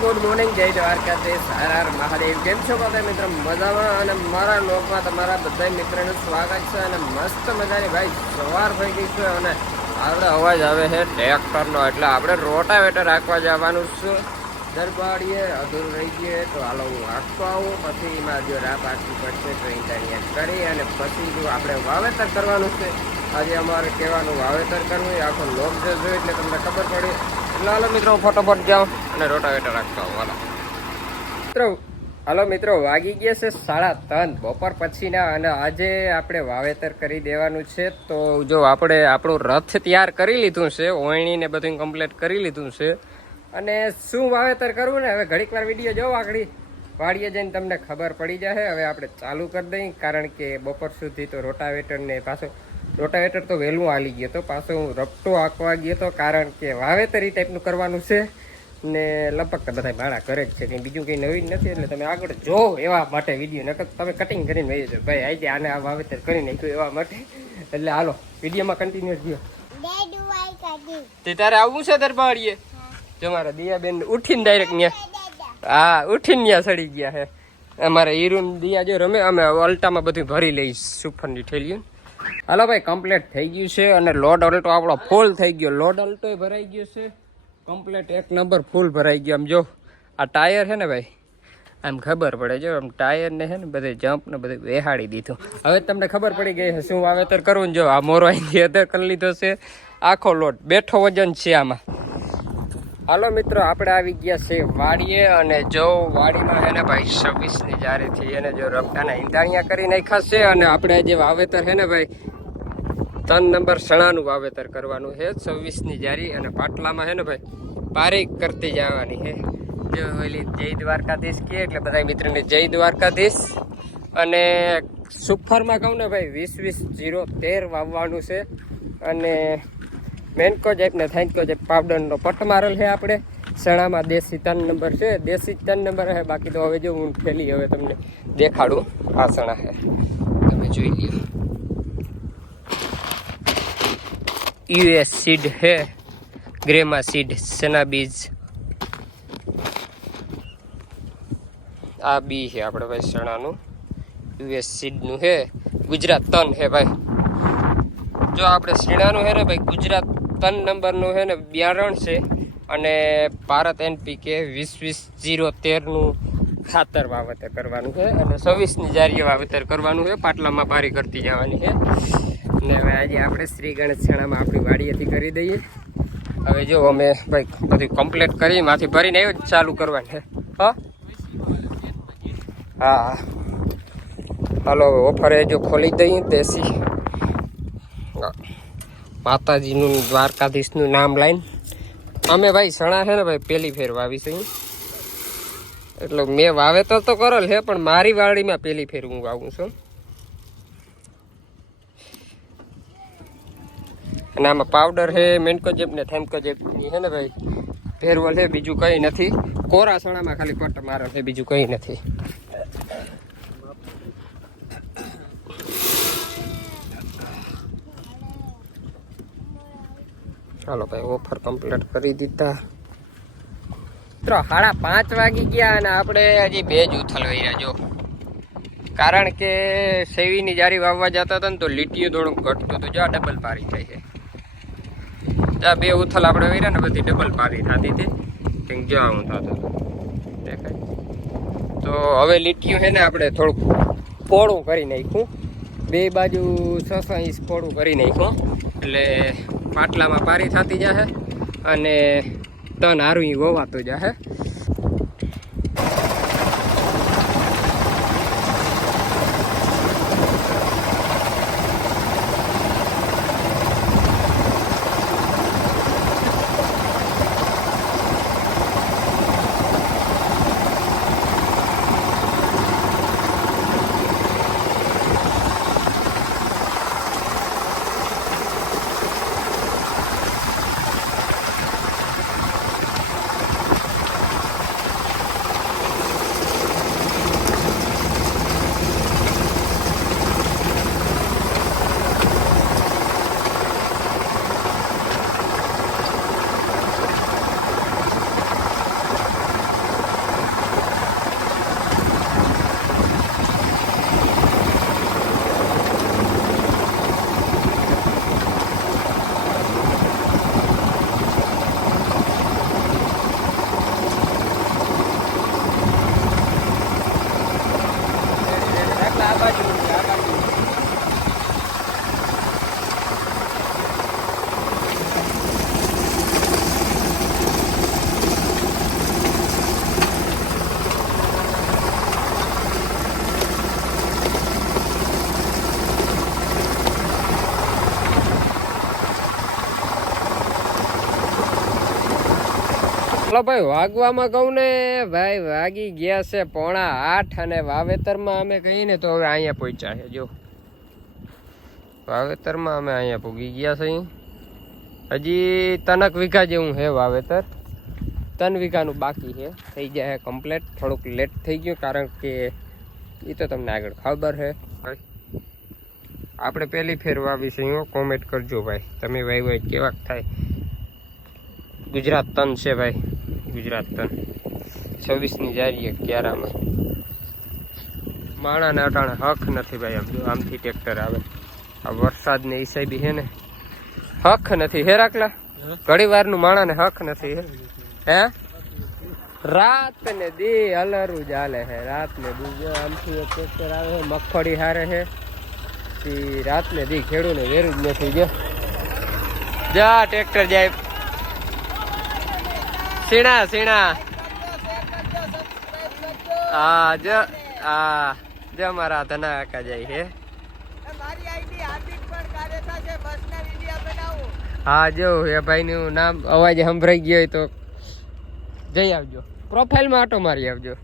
Good morning, જય દ્વારકાધીશ, હર હર મહાદેવ. કેમ છો બધા મિત્રો? મજામાં. અને મારા લોકમાં તમારા બધા મિત્રોનું સ્વાગત છે. અને મસ્ત મજાની ભાઈ સવાર થઈ ગઈ છે અને આપણે અવાજ આવે છે ટ્રેક્ટરનો, એટલે આપણે રોટાવેટર રાખવા જવાનું છે દરબાડીએ. અધૂરું રહી ગયું તો હાલો હું રાખતો આવું, પછી એમાં જો રાહ પાડવી પડશે તો ઇન્ટરનેટ કરી અને પછી જો આપણે વાવેતર કરવાનું છે. આજે અમારે કહેવાનું વાવેતર કરવું એ આખો લોક જોયું એટલે તમને ખબર પડી. એટલે હાલો મિત્રો ફટોફટ જાઉં અને રોટાવેટર રાખતો આવું. હાલો મિત્રો વાગી ગયા છે 3:30 બપોર પછીના, અને આજે આપણે વાવેતર કરી દેવાનું છે. તો જો આપણે આપણું રથ તૈયાર કરી લીધું છે, ઓયણી ને બધું કમ્પ્લીટ કરી લીધું છે. અને શું વાવેતર કરવું ને હવે ઘડીક વાર વિડીયો જોવો, આગળ વાડીએ જઈને તમને ખબર પડી જશે. હવે આપણે ચાલુ કરી દઈએ, કારણ કે બપોર સુધી તો રોટાવેટર ને પાછો રોટાવેટર તો વહેલું હાલી ગયો તો પાછો હું રપટો આંકવા ગયો તો, કારણ કે વાવેતર એ ટાઈપનું કરવાનું છે. ને લગભગ તો બધા ભાડા કરે જ છે, કંઈ બીજું કંઈ નવીન નથી. એટલે તમે આગળ જો એવા માટે વિડીયો નકર તમે કટિંગ કરીને વહી જાઓ ભાઈ, આજે આને આ વાવેતર કરી નાખ્યું એવા માટે. એટલે હાલો વિડીયોમાં કન્ટિન્યુઅસ ગયો. તે તારે આવવું છે દરબારીએ? જો મારા દિયાબેન ઉઠીને ડાયરેક્ટ ત્યાં, હા ઉઠીને ત્યાં સડી ગયા છે. અમારે હીરુન દિયા જો રમે, અમે અલ્ટામાં બધું ભરી લઈશ સુફરની ઠેલીઓ. હાલો ભાઈ કમ્પ્લીટ થઈ ગયું છે અને લોડ અલ્ટો આપણો ફૂલ થઈ ગયો. લોડ અલ્ટો ભરાઈ ગયો છે કમ્પ્લીટ, એક નંબર ફૂલ ભરાઈ ગયો. આમ જો આ ટાયર છે ને ભાઈ, આમ ખબર પડે જો આમ ટાયર ને છે ને બધે જમ્પ ને બધું બેહાડી દીધું. હવે તમને ખબર પડી ગઈ છે શું વાવેતર કરવું. જો આ મોરો અહીંથી અધર કરી લીધો છે, આખો લોડ બેઠો વજન છે આમાં. હાલો મિત્રો આપણે આવી ગયા છે વાડીએ, અને જો વાડીમાં છે ને ભાઈ 26ની જારીથી એને જો રમતાના ઈંધાણિયા કરી નાખ્યા છે. અને આપણે જે વાવેતર છે ને ભાઈ 3 નંબર સણાનું વાવેતર કરવાનું છે 26ની જારી. અને પાટલામાં છે ને ભાઈ પારી કરતી જવાની છે. જો ઓલી જય દ્વારકાધીશ કે એટલે બધા મિત્રોને જય દ્વારકાધીશ. અને સુફરમાં કહું ને ભાઈ 20-20-0-13 વાવવાનું છે. અને મેન્કોજેપ ને થાઇન્કોજેપ પાવડરનો પટ મારેલ છે આપણે. સણામાં દેશી 3 નંબર છે, દેશી 3 નંબર છે. બાકી તો હવે જો હું ફેલી હવે તમને દેખાડું. આ સણા છે, તમે જોઈ લ્યો. યુએસ સીડ है, ग्रेमा सीड सना बीज आ बी है આપણે ભાઈ સણાનું યુએસ સીડનું છે. ગુજરાત 3 છે ભાઈ. જો આપણે સણાનું છે ને ભાઈ ગુજરાત 3 નંબરનું છે ને બિયારણ છે. અને ભારત એનપીકે 20-20-0-13નું ખાતર વાવેતર કરવાનું છે. અને 26ની જારીએ વાવેતર કરવાનું છે, પાટલામાં પારી કરતી જવાની છે. ને હવે આજે આપણે શ્રી ગણેશ છણામાં આપણી વાડીએથી કરી દઈએ. હવે જો અમે ભાઈ બધું કમ્પ્લીટ કરી માંથી ભરીને એવું જ ચાલુ કરવાનું છે. હા હાલો ઓફરે જો ખોલી દઈએ. દેશી માતાજીનું દ્વારકાધીશનું નામ લઈને અમે ભાઈ સણા છે ને ભાઈ પહેલી ફેર વાવી છે. એટલે મેં વાવેતર તો કરેલ છે, પણ મારી વાડીમાં પહેલી ફેર હું વાવું છું. અને આમાં પાવડર છે મેન્કોજેપ ને થેન્કોજેપની છે ને ભાઈ ફેરવલ છે, બીજું કંઈ નથી. કોરા સણામાં ખાલી પટ મારે છે, બીજું કંઈ નથી. ચાલો ભાઈ ઓફર કમ્પ્લીટ કરી દીધા. મિત્રો 5:30 વાગી ગયા અને આપણે હજી 2 જ ઉથલ વહ્યા જો. કારણ કે સેવીની જારી વાવવા જતા હતા ને તો લીટીઓ થોડુંક ઘટતું હતું. જો આ ડબલ પારી થાય છે. ત્યાં 2 ઉથલ આપણે વહ્યા ને બધી ડબલ પારી થતી હતી. કંઈક જો આવું થતું દેખાય. તો હવે લીટીઓ છે ને આપણે થોડુંક પોળું કરી નાખ્યું, 2 બાજુ 6 ઇંચ પોળું કરી નાખ્યું. એટલે પાટલામાં પારી થતી જશે અને તન હારું વવાતું જશે. ચાલો ભાઈ વાગવામાં કહું ને ભાઈ વાગી ગયા છે 7:45 અને વાવેતરમાં અમે કહીએ ને તો હવે અહીંયા પહોંચ્યા છે. જો વાવેતરમાં અમે અહીંયા પૂગી ગયા છે. હજી 3 વીઘા જેવું છે વાવેતર. 3 વીઘાનું બાકી છે, થઈ જાય કમ્પ્લીટ. થોડુંક લેટ થઈ ગયું કારણ કે એ તો તમને આગળ ખબર છે. આપણે પહેલી ફેર વાવી છે, કોમેન્ટ કરજો ભાઈ તમે ભાઈ કેવાક થાય. ગુજરાત તન છે ભાઈ, ગુજરાત તન 26ની જારીએ 11માં. માણાને અટાણે હક નથી ભાઈ. આમ જો આમથી ટ્રેક્ટર આવે. આ વરસાદને હિસાબી છે ને હક નથી. હે રાખલા ઘણી વારનું માણાને હક નથી. હે રાત ને દી અલરું ચાલે છે. રાત ને દી આમથી એક ટ્રેક્ટર આવે છે, મગફળી હારે છે. રાત ને દી ખેડૂને વેરું જ નથી. જો જા ટ્રેક્ટર જાય. સીણા સીણા હા જ મારા ધના કાકા જાય છે. હા જો એ ભાઈ નું નામ અવાજ સંભળાઈ ગયો હોય તો જઈ આવજો. પ્રોફાઇલમાં આટો મારી આવજો.